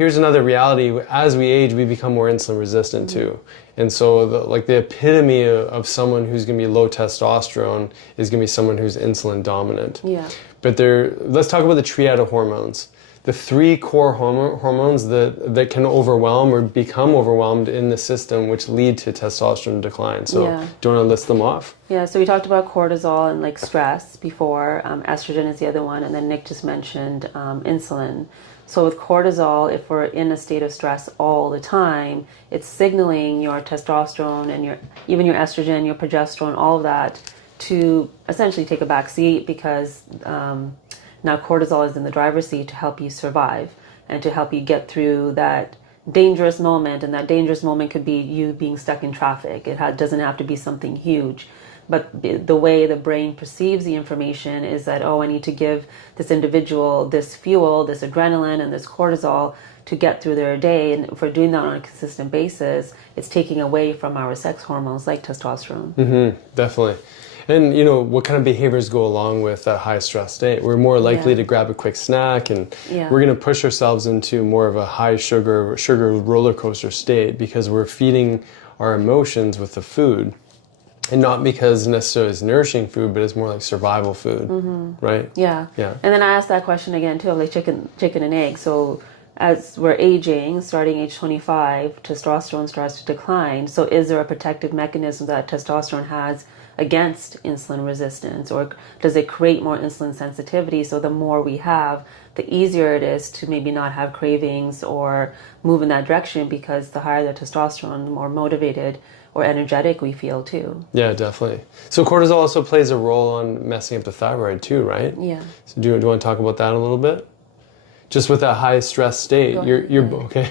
Here's another reality. As we age, we become more insulin resistant too. And so the epitome of someone who's going to be low testosterone is going to be someone who's insulin dominant. Yeah. But let's talk about the triad of hormones. The three core hormones that can overwhelm or become overwhelmed in the system, which lead to testosterone decline. So do you want to list them off? Yeah, so we talked about cortisol and like stress before. Estrogen is the other one. And then Nick just mentioned insulin. So with cortisol, if we're in a state of stress all the time, it's signaling your testosterone and even your estrogen, your progesterone, all of that to essentially take a back seat, because now cortisol is in the driver's seat to help you survive and to help you get through that dangerous moment. And that dangerous moment could be you being stuck in traffic. It doesn't have to be something huge. But the way the brain perceives the information is that, oh, I need to give this individual this fuel, this adrenaline and this cortisol to get through their day. And if we're doing that on a consistent basis, it's taking away from our sex hormones like testosterone. Mm-hmm, definitely. And, what kind of behaviors go along with that high stress state? We're more likely to grab a quick snack, and we're going to push ourselves into more of a high sugar roller coaster state because we're feeding our emotions with the food. And not because necessarily it's nourishing food, but it's more like survival food, right? Yeah. And then I asked that question again too, of like chicken and egg. So as we're aging, starting age 25, testosterone starts to decline. So is there a protective mechanism that testosterone has against insulin resistance, or does it create more insulin sensitivity? So the more we have, the easier it is to maybe not have cravings or move in that direction, because the higher the testosterone, the more motivated or energetic we feel too. Yeah, definitely. So cortisol also plays a role on messing up the thyroid too, right? Yeah. So do you want to talk about that a little bit? Just with that high stress state, you're okay.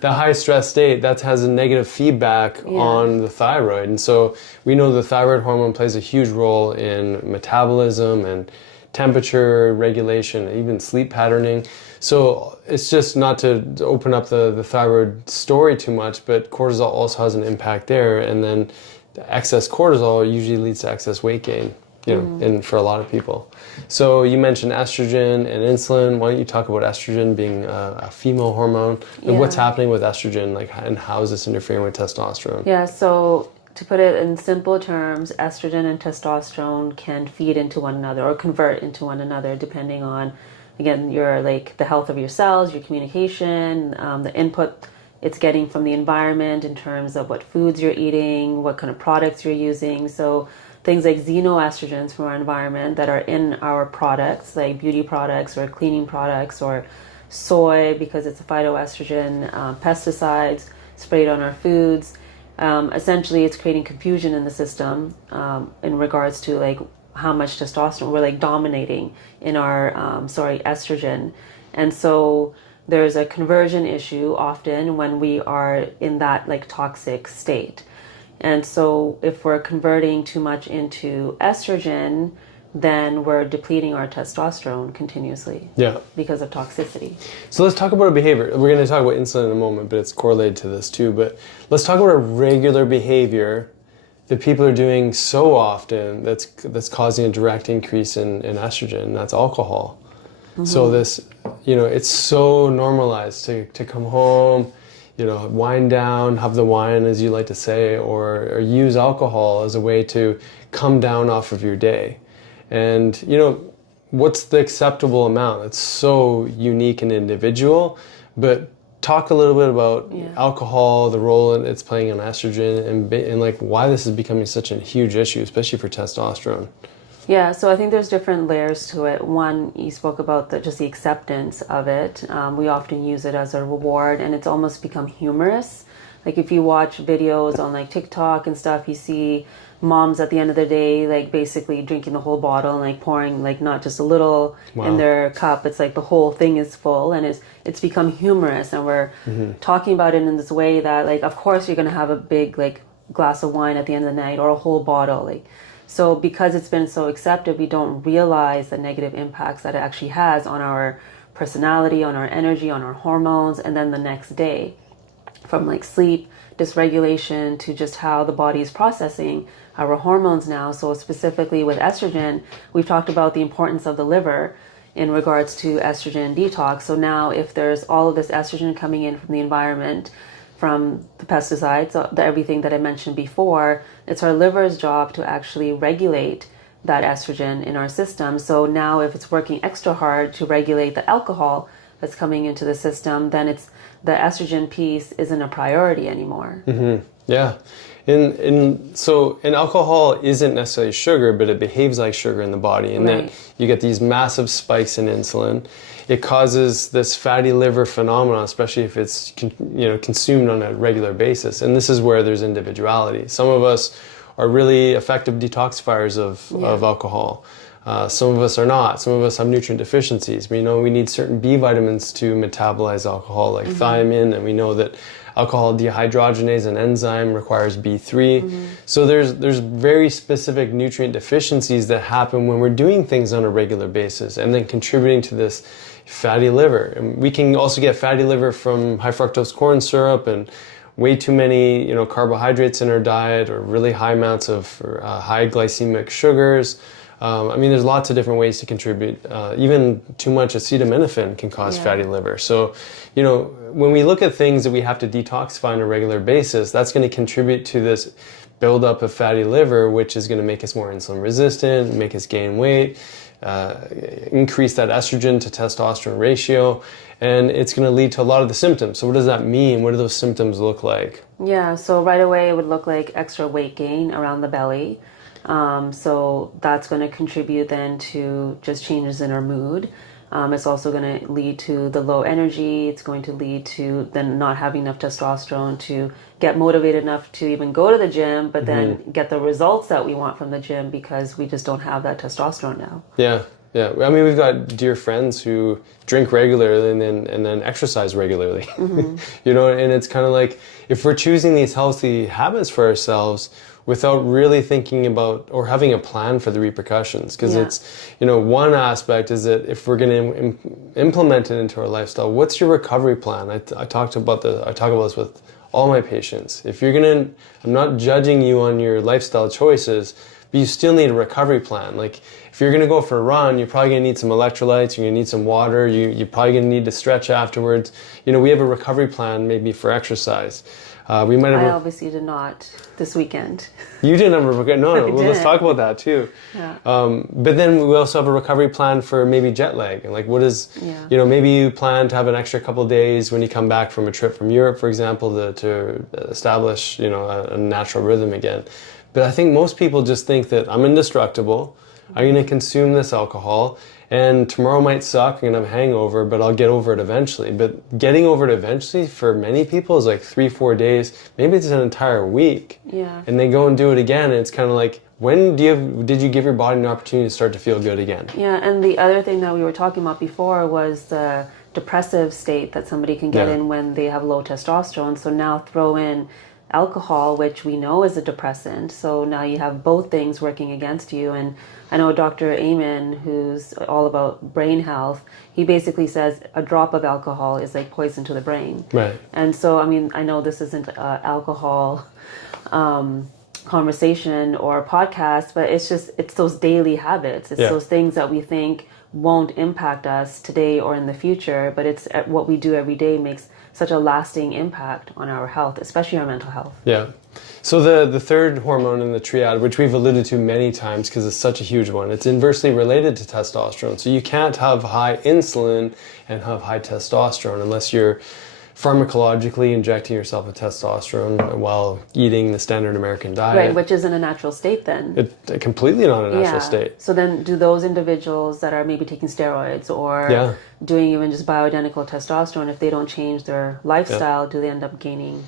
The high stress state, that has a negative feedback on the thyroid. And so we know the thyroid hormone plays a huge role in metabolism and temperature regulation, even sleep patterning. So it's just not to open up the thyroid story too much, but cortisol also has an impact there. And then the excess cortisol usually leads to excess weight gain, and for a lot of people. So you mentioned estrogen and insulin. Why don't you talk about estrogen being a female hormone? And what's happening with estrogen, and how is this interfering with testosterone? Yeah, so to put it in simple terms, estrogen and testosterone can feed into one another or convert into one another depending on, again, the health of your cells, your communication, the input it's getting from the environment in terms of what foods you're eating, what kind of products you're using. So things like xenoestrogens from our environment that are in our products, like beauty products or cleaning products, or soy because it's a phytoestrogen, pesticides sprayed on our foods. Essentially, it's creating confusion in the system in regards to how much testosterone we're dominating in our estrogen. And so there's a conversion issue often when we are in that toxic state. And so if we're converting too much into estrogen, then we're depleting our testosterone continuously because of toxicity. So let's talk about a behavior. We're going to talk about insulin in a moment, but it's correlated to this too. But let's talk about a regular behavior that people are doing so often that's causing a direct increase in estrogen, and that's alcohol. Mm-hmm. So this, it's so normalized to come home, wind down, have the wine, as you like to say, or use alcohol as a way to come down off of your day. And, what's the acceptable amount? It's so unique and individual, but talk a little bit about alcohol, the role it's playing on estrogen, and why this is becoming such a huge issue, especially for testosterone. Yeah, so I think there's different layers to it. One, you spoke about just the acceptance of it. We often use it as a reward, and it's almost become humorous. Like if you watch videos on TikTok and stuff, you see moms at the end of the day basically drinking the whole bottle and pouring not just a little in their cup. It's the whole thing is full, and it's become humorous, and we're talking about it in this way that of course you're going to have a big glass of wine at the end of the night or a whole bottle. So because it's been so accepted, we don't realize the negative impacts that it actually has on our personality, on our energy, on our hormones, and then the next day, from sleep dysregulation to just how the body is processing our hormones now. So specifically with estrogen, we've talked about the importance of the liver in regards to estrogen detox. So now if there's all of this estrogen coming in from the environment, from the pesticides, everything that I mentioned before, it's our liver's job to actually regulate that estrogen in our system. So now if it's working extra hard to regulate the alcohol that's coming into the system, then it's the estrogen piece isn't a priority anymore. Yeah. And alcohol isn't necessarily sugar, but it behaves like sugar in the body. And then you get these massive spikes in insulin. It causes this fatty liver phenomenon, especially if it's consumed on a regular basis. And this is where there's individuality. Some of us are really effective detoxifiers of alcohol. Some of us are not. Some of us have nutrient deficiencies. We know we need certain B vitamins to metabolize alcohol, like thiamine, and we know that alcohol dehydrogenase, an enzyme, requires B3. So there's very specific nutrient deficiencies that happen when we're doing things on a regular basis and then contributing to this fatty liver. And we can also get fatty liver from high fructose corn syrup and way too many carbohydrates in our diet, or really high amounts of high glycemic sugars. There's lots of different ways to contribute. Even too much acetaminophen can cause fatty liver. So, when we look at things that we have to detoxify on a regular basis, that's going to contribute to this buildup of fatty liver, which is going to make us more insulin resistant, make us gain weight, increase that estrogen to testosterone ratio, and it's going to lead to a lot of the symptoms. So what does that mean? What do those symptoms look like? Yeah, so right away it would look like extra weight gain around the belly. So that's going to contribute then to just changes in our mood. It's also going to lead to the low energy. It's going to lead to then not having enough testosterone to get motivated enough to even go to the gym, but then get the results that we want from the gym because we just don't have that testosterone now. Yeah. We've got dear friends who drink regularly and then exercise regularly. And it's kind of like, if we're choosing these healthy habits for ourselves without really thinking about or having a plan for the repercussions, because it's, one aspect is that if we're going to implement it into our lifestyle, what's your recovery plan? I talk about this with all my patients. If you're I'm not judging you on your lifestyle choices, but you still need a recovery plan. Like, if you're going to go for a run, you're probably going to need some electrolytes, you're going to need some water, you're probably going to need to stretch afterwards. We have a recovery plan maybe for exercise. I obviously did not this weekend. You didn't have a recovery? No. Well, let's talk about that too. Yeah. But then we also have a recovery plan for maybe jet lag. And like, what is, maybe you plan to have an extra couple of days when you come back from a trip from Europe, for example, to establish, a natural rhythm again. But I think most people just think that I'm indestructible. I'm going to consume this alcohol, and tomorrow might suck, I'm going to have a hangover, but I'll get over it eventually. But getting over it eventually for many people is like 3-4 days, maybe it's an entire week. Yeah. And they go and do it again, and it's kind of like, when did you give your body an opportunity to start to feel good again? Yeah, and the other thing that we were talking about before was the depressive state that somebody can get in when they have low testosterone. So now throw in alcohol, which we know is a depressant. So now you have both things working against you. And I know Dr. Amen, who's all about brain health, he basically says a drop of alcohol is like poison to the brain. Right. And so, I know this isn't alcohol conversation or podcast, but it's those daily habits. It's those things that we think won't impact us today or in the future, but it's what we do every day makes such a lasting impact on our health, especially our mental health. Yeah. So the third hormone in the triad, which we've alluded to many times because it's such a huge one, it's inversely related to testosterone. So you can't have high insulin and have high testosterone unless you're pharmacologically injecting yourself with testosterone while eating the standard American diet. Right, which isn't a natural state then. It's completely not a natural state. So then do those individuals that are maybe taking steroids or doing even just bioidentical testosterone, if they don't change their lifestyle, do they end up gaining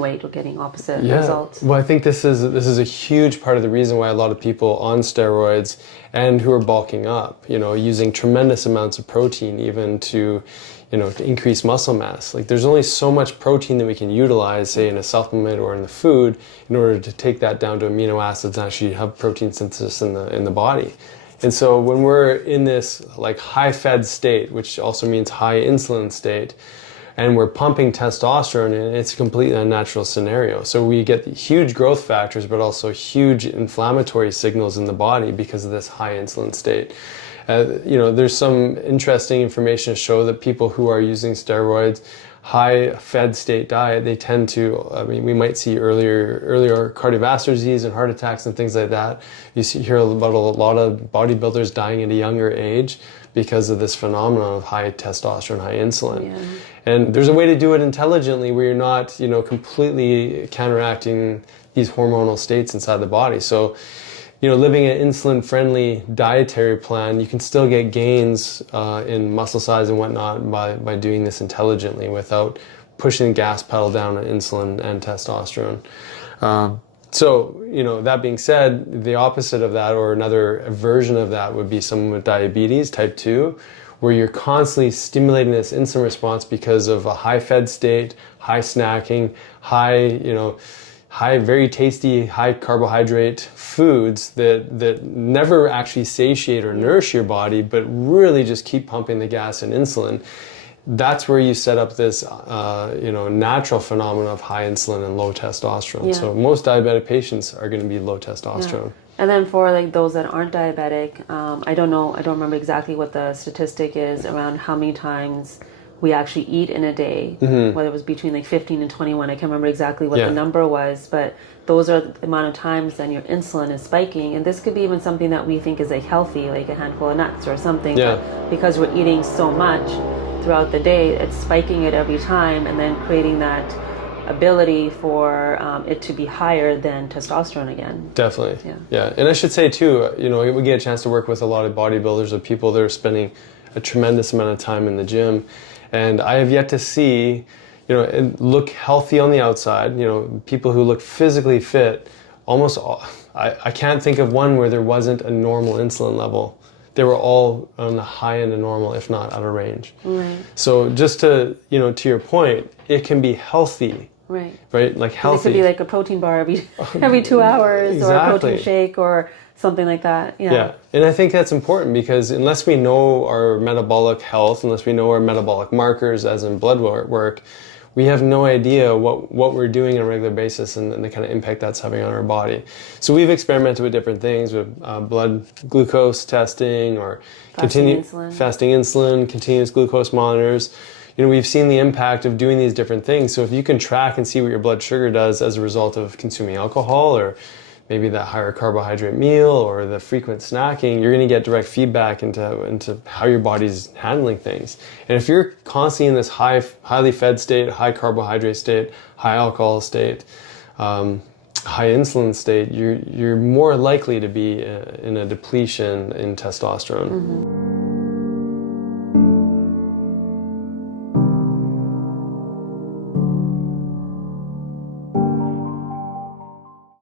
weight or getting opposite results? Well, I think this is a huge part of the reason why a lot of people on steroids and who are bulking up, using tremendous amounts of protein even to increase muscle mass. Like, there's only so much protein that we can utilize, say in a supplement or in the food, in order to take that down to amino acids and actually have protein synthesis in the body. And so when we're in this like high fed state, which also means high insulin state, and we're pumping testosterone in, it's a completely unnatural scenario. So we get huge growth factors, but also huge inflammatory signals in the body because of this high insulin state. There's some interesting information to show that people who are using steroids, high fed state diet, they tend to, we might see earlier cardiovascular disease and heart attacks and things like that. Hear about a lot of bodybuilders dying at a younger age because of this phenomenon of high testosterone, high insulin. Yeah. And there's a way to do it intelligently where you're not, completely counteracting these hormonal states inside the body. So, living an insulin-friendly dietary plan, you can still get gains in muscle size and whatnot by doing this intelligently without pushing the gas pedal down on insulin and testosterone. So, that being said, the opposite of that, or another version of that, would be someone with diabetes, type 2, where you're constantly stimulating this insulin response because of a high fed state, high snacking, high, very tasty, high carbohydrate foods that never actually satiate or nourish your body, but really just keep pumping the gas and insulin. That's where you set up this, natural phenomenon of high insulin and low testosterone. Yeah. So most diabetic patients are going to be low testosterone. Yeah. And then for like those that aren't diabetic, I don't remember exactly what the statistic is around how many times we actually eat in a day, whether it was between like 15 and 21. I can't remember exactly what the number was, but those are the amount of times then your insulin is spiking. And this could be even something that we think is like healthy, like a handful of nuts or something. Yeah. But because we're eating so much throughout the day, it's spiking it every time and then creating that ability for it to be higher than testosterone again. Definitely. Yeah. And I should say too, we get a chance to work with a lot of bodybuilders, of people that are spending a tremendous amount of time in the gym. And I have yet to see, look healthy on the outside, people who look physically fit, almost all, I can't think of one where there wasn't a normal insulin level. They were all on the high end of normal, if not out of range. Right. So just to your point, it can be healthy. Right. Right? Like healthy. It could be like a protein bar every 2 hours, exactly. Or a protein shake or something like that. Yeah. And I think that's important because unless we know our metabolic health, unless we know our metabolic markers as in blood work, we have no idea what we're doing on a regular basis and the kind of impact that's having on our body. So we've experimented with different things, with blood glucose testing or fasting insulin, continuous glucose monitors. We've seen the impact of doing these different things. So if you can track and see what your blood sugar does as a result of consuming alcohol or maybe that higher carbohydrate meal or the frequent snacking, you're going to get direct feedback into how your body's handling things. And if you're constantly in this highly fed state, high carbohydrate state, high alcohol state, high insulin state, you're more likely to be in a depletion in testosterone.